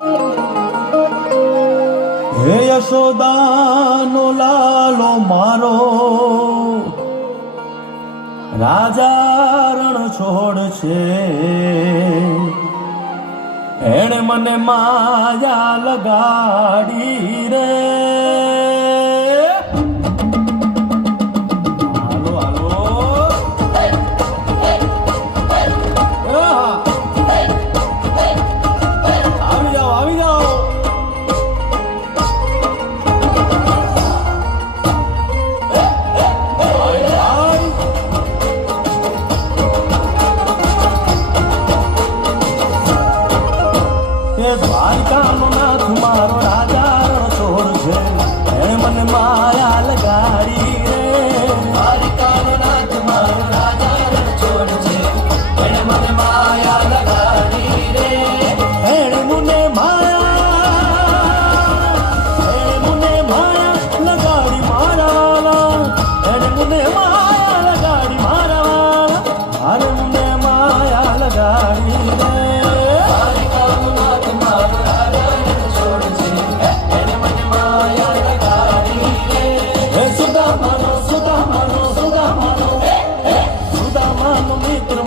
હે યશોદાનો લાલો મારો રાજા રણ છોડ છે, એણે મને માયા લગાડી રે. હાલો હાલો આવી જાઓ આવી જાઓ. દ્વારકાનો નાથ મારો રાજા રણ છોડ છે, એણે મને માયા લગાડી રે. દ્વારકાનો નાથ મારો રાજા રણ છોડ છે, એણે મને માયા લગાડી રે. એણે મને માયા લગાડી મારા વાલા, એણે મને માયા લગાડી મારા વાલા, અરે મને માયા લગાડી રે.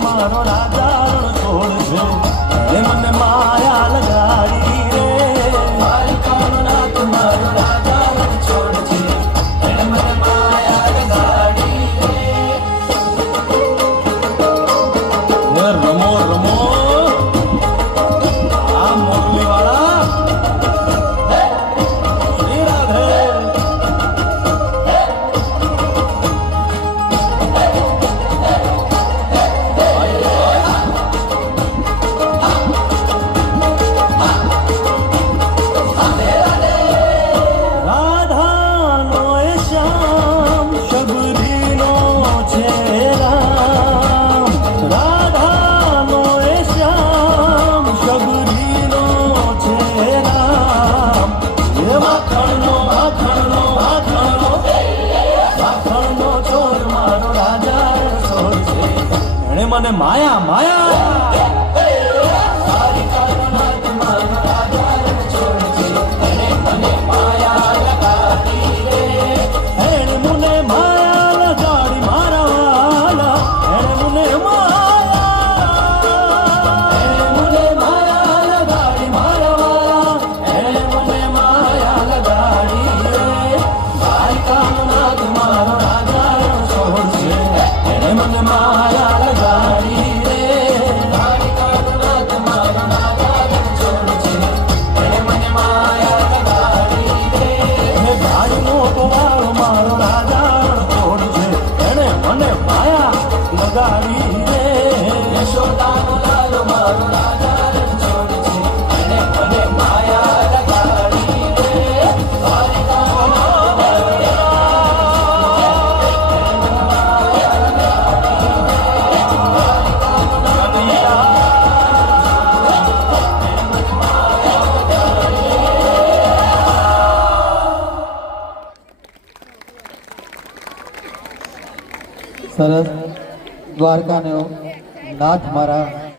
મારો રાજા રણ છોડ છે, એ મને માયા લગાડી રે. દ્વારકાનો નાથ મારો રાજા રણ છોડ છે, એને મને માયા લગાડી રે. રમો રમો આ મોરલી વાળા શ્રી રાધે. મને માયા માયા સરસ. દ્વારકાનો નાથ મારા